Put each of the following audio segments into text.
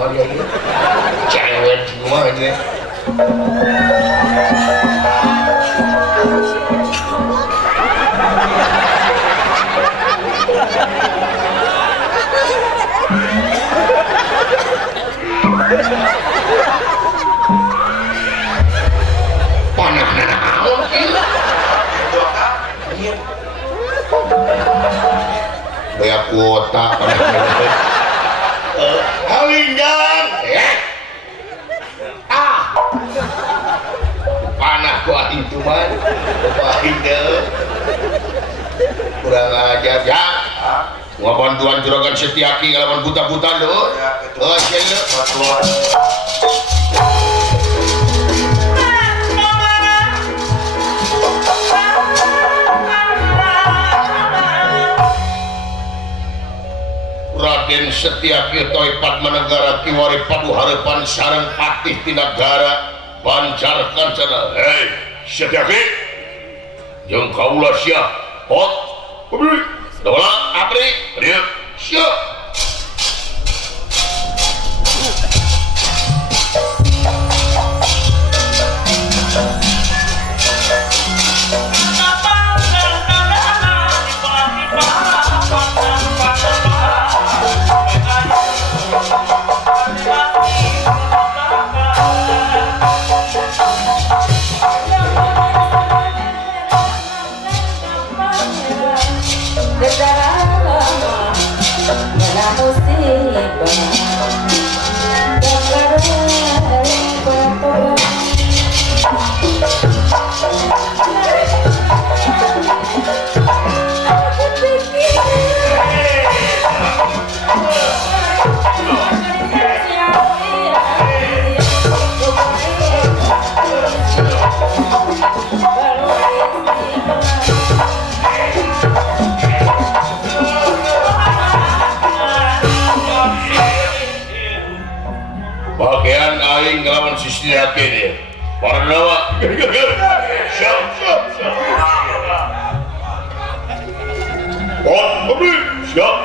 mah ya cewek semua aja panahna naon kieu daya kuota halingan panah ku aing cuman aing deh kurang ajar ya ngabantuan juragan Setiaki ngalaman buta-buta loh oh iya Raden Setiaki Toipat Manegara Kiwari Paduharepan sareng patih ti nagara Banjar Kancana. Hei Setiaki jeung kaula sia hot abri dawa abri dieu sia bagian aing ngelawan sisi hati dia para nawa siap abri siap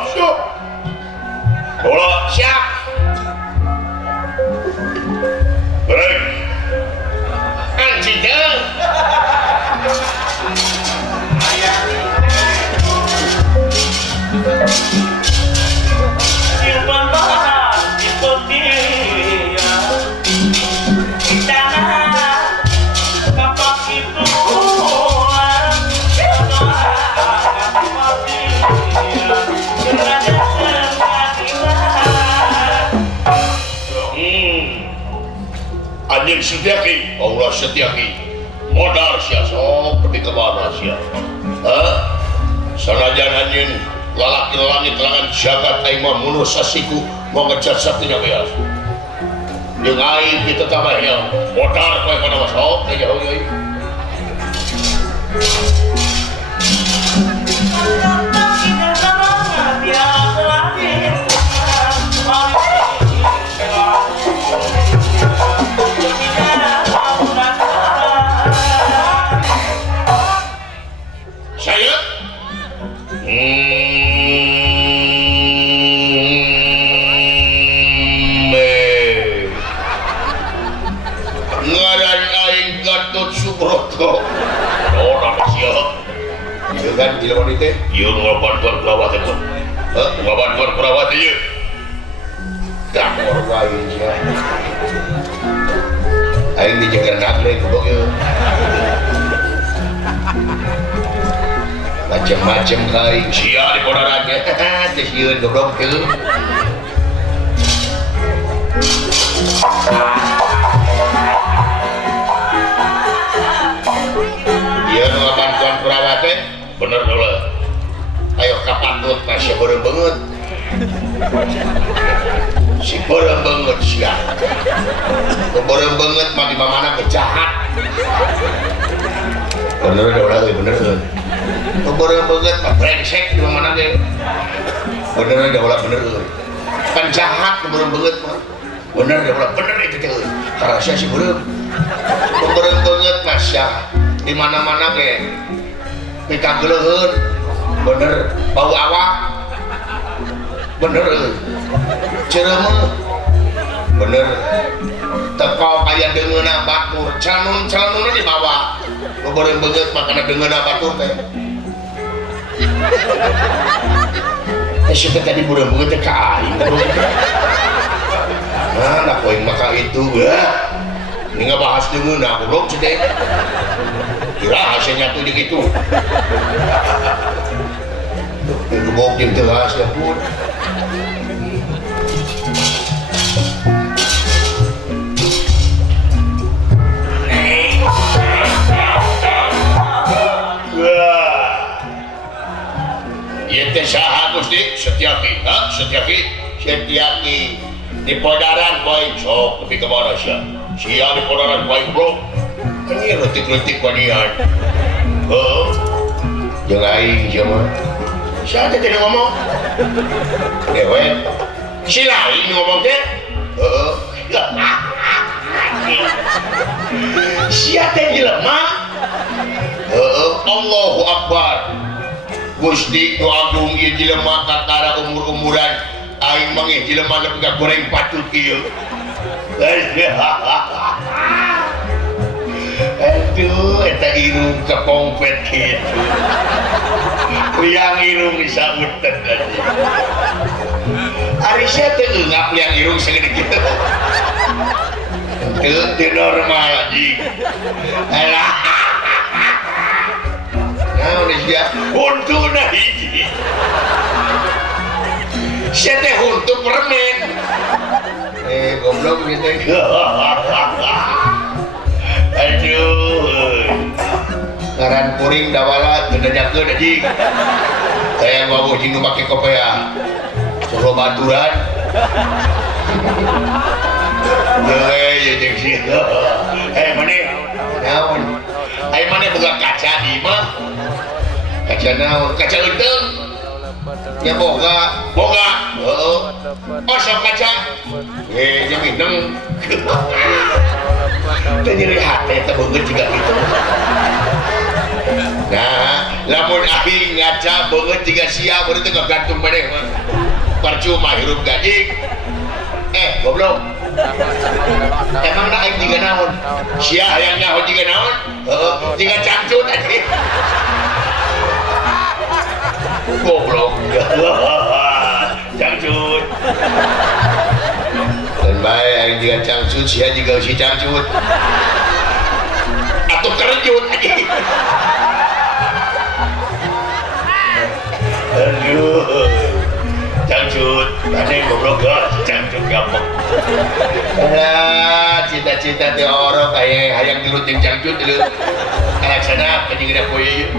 bola siap break anjing Silpan bahan seperti anjing Setiaki, Allah Setiaki modal sia sok pergi ke mana sia sanajan anjing lalaki langit langan jagat aing mah mundur sasiku mau ngejar satunya beas jeung aing kita tambahnya modal kowe pada mas sok aja euy saya ngaran aing Gatot Subroto orang siap itu kan di lawan itu iya ngabantuan perawat itu ngabantuan perawat itu tak orang lain ya aing dijaga nagle kebok ya macam-macam kain sia di kodarannya desiun goblok itu dia ngabantuan perawatnya bener dulu ayo kapatut masih bareng banget si bareng banget sia bareng banget mah di mana kejahat bener dulu bener bener banget mah brengsek di mana deh bener ada ulah bener kan jahat bener banget mah bener ada ulah bener itu teh karena sia si bener banget masya di mana-mana ge pika geuleun bener bau awak bener ceureuh bener teko kayak dengeuna batur calon-calonuna dibawa lu bareng banget makana dengeuna batur teh siapa tadi bareng banget teh ka aing nah nak poin maka itu ini ngebahas dengeuna goblok cedek kira hasilnya tuh gitu gebok jeung teu hasil pun saha Gusti Setiaki Setiaki di Podaran poin sok lebih ke mana sih sia di Podaran poin bro ini letik-letik panian jeung aing jeung sia teh tadi ngomong dewe si lain ngomong teh sia teh jelema Allahu Akbar Gusti nu agung ieu jelema kakara umur-umuran aing mah ieu jelema lebih goreng patut ieu. Aduh eta irung kepongpet kitu. Liang irung disautet aja. Ari sia teh eungap liang irung sagede kitu. Teu normal anjing. Nah, dia untuk nah hiji. Saya teh untuk permen. Goblok gitu. Aduh. Ngaran kuring dawala teu dajakeun anjing. Saya ngomong jeung nu make kopea. Suruh baturan. Ya jeung situ. Maneh. Naon? Ai maneh boga kaca di mah. Kaca naon? Kaca euteung. Ya boga. Heeh. Oh sok kaca. Jeung mineng. Teu nyeri hate teh beungeut jiga kitu. Nah, lamun aing ngaca beungeut jiga sia beureut teh gantung maneh mah. Percuma hirup gajing. Goblok. Emang na aing jiga naon? Sia hayang nyaho jiga naon? Heeh, jiga cangcut anjing. Goblok. Cangcut. Dan bae aing jiga cangcut, sia jiga si cangcut. Atuh kerjut anjing. Aduh. Cangcut, aneh goblok cangcut gampang. Cita-cita teh orang kayak hayang gelut jeung cangcut dulu. Kalaksana penjingna poe ieu.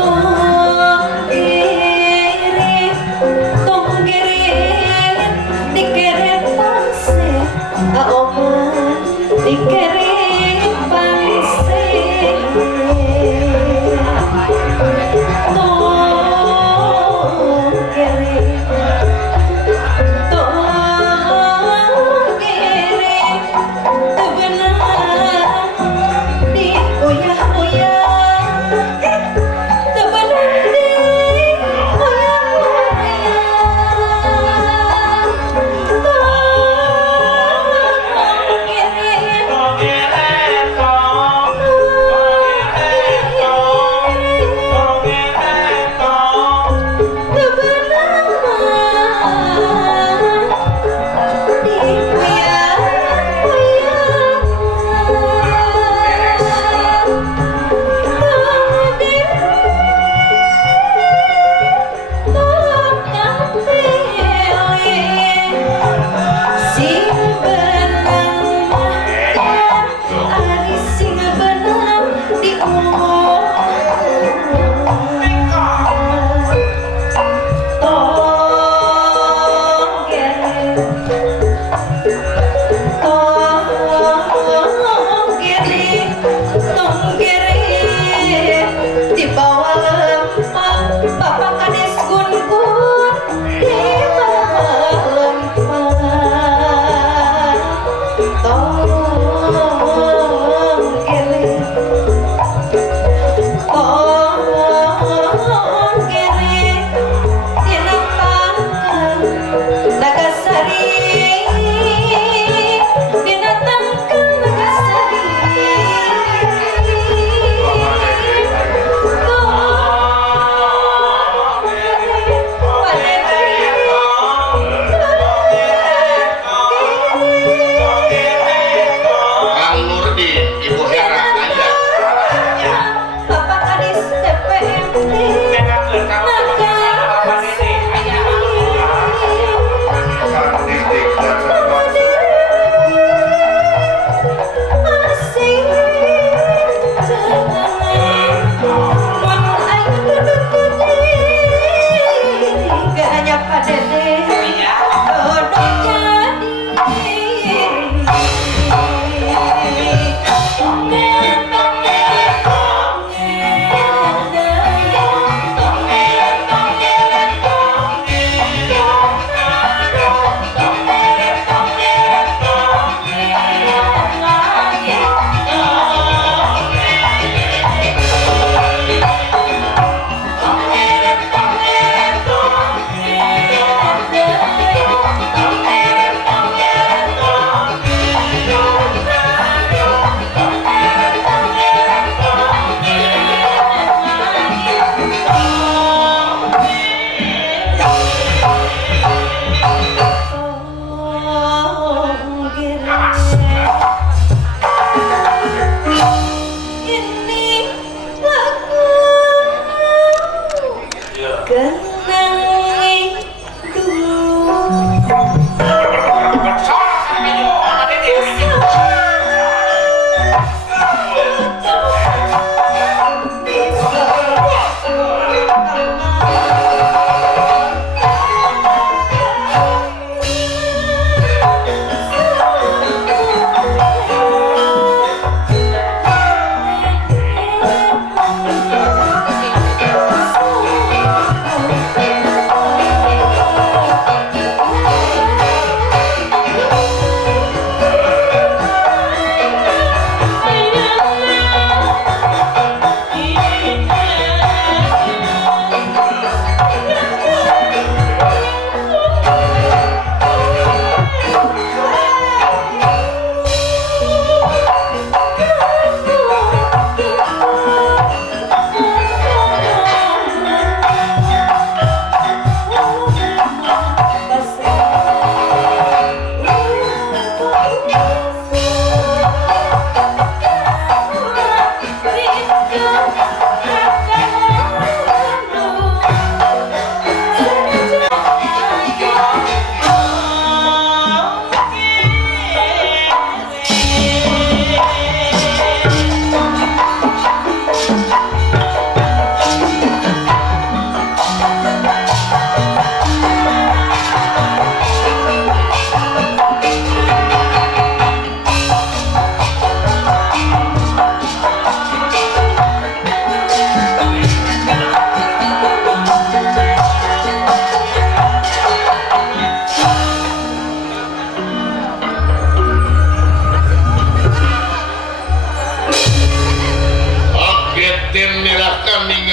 Oh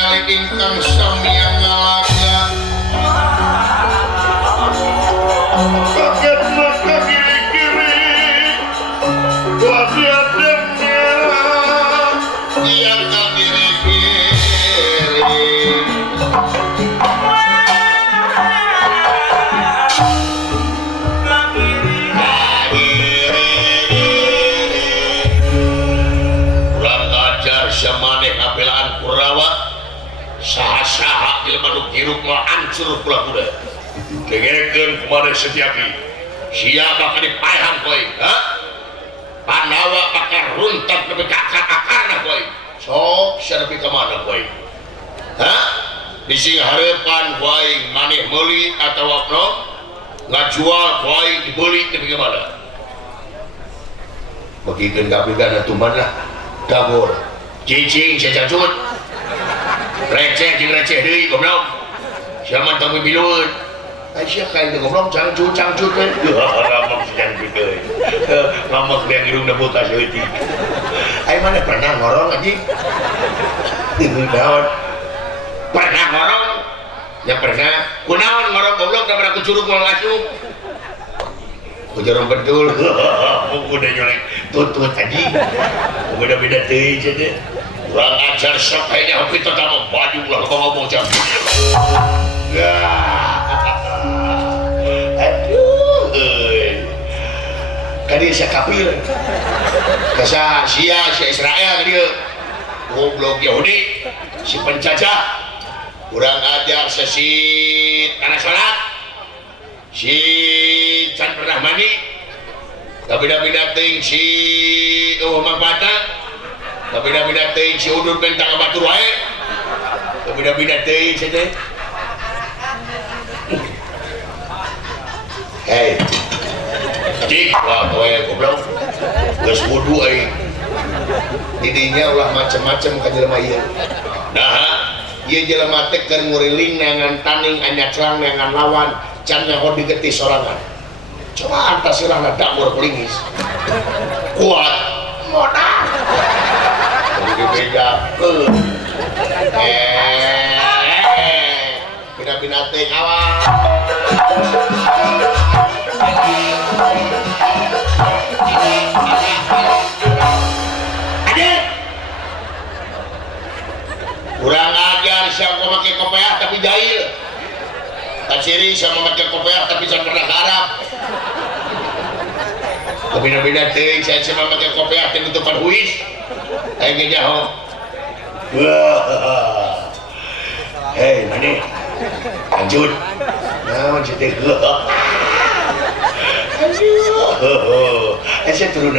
ningali ingkang sami ngalaga kaget maka kiri-kiri wadiatnya yang kiri-kiri kurang ajar samaneh ngabelaan Kurawa saha-saha jelema nu giruk mah hancur pula kuda dengekeun kumaha Setiaki sia bakal dipaehan kowe ha Pandawa bakal runtat nepi ka akar-akarna kowe sok sia nepi ka mana kowe ha bisi hareupan kowe maneh meuli atawa no ngajual kowe dibeli nepi ka mana begikeun kapigana tumban lah dagor cicing sajacut receh jeung receh deui goblok sia mah tong bibileun Aisyah kain ke goblok cangcut kan ngomong sedang gitu ngomong yang hidungnya buka seuti ayo mana pernah ngorong aja pernah ngorong ya pernah kunaon ngorong goblok dan pernah kucurug mau ngasup kucurug betul udah nyolek tutut tadi beda-beda teh jadi kurang ajar sok kayaknya hoki tetap baju lah ngomong jam kadi sia kafir kasa sia Israel kadi goblok Yahudi si penjajah kurang ajar si anak salat si can pernah mandi tapi beda teuing si Mang Bata tapi beda teuing si Udun bentang batur wae tapi beda teuing si teh hei cik lah kowe goblok geus wudu euy didinya ulah macem-macem ka jelema ieu nah ieu jelema teh keur nguriling neangan tanding anya cerang neangan lawan can nyaho digeti sorangan coba antas sirahna damur pelingis kuat modal jadi beda bina-bina teh awal adik kurang ajar siapa pakai kopiah tapi jahil tak ciri siapa pakai kopiah tapi jangan pernah harap bina-bina teh saya cuma pakai kopiah dan tutupan huis ayo ngejauh wah hei mana lanjut nah cerita gue saya turun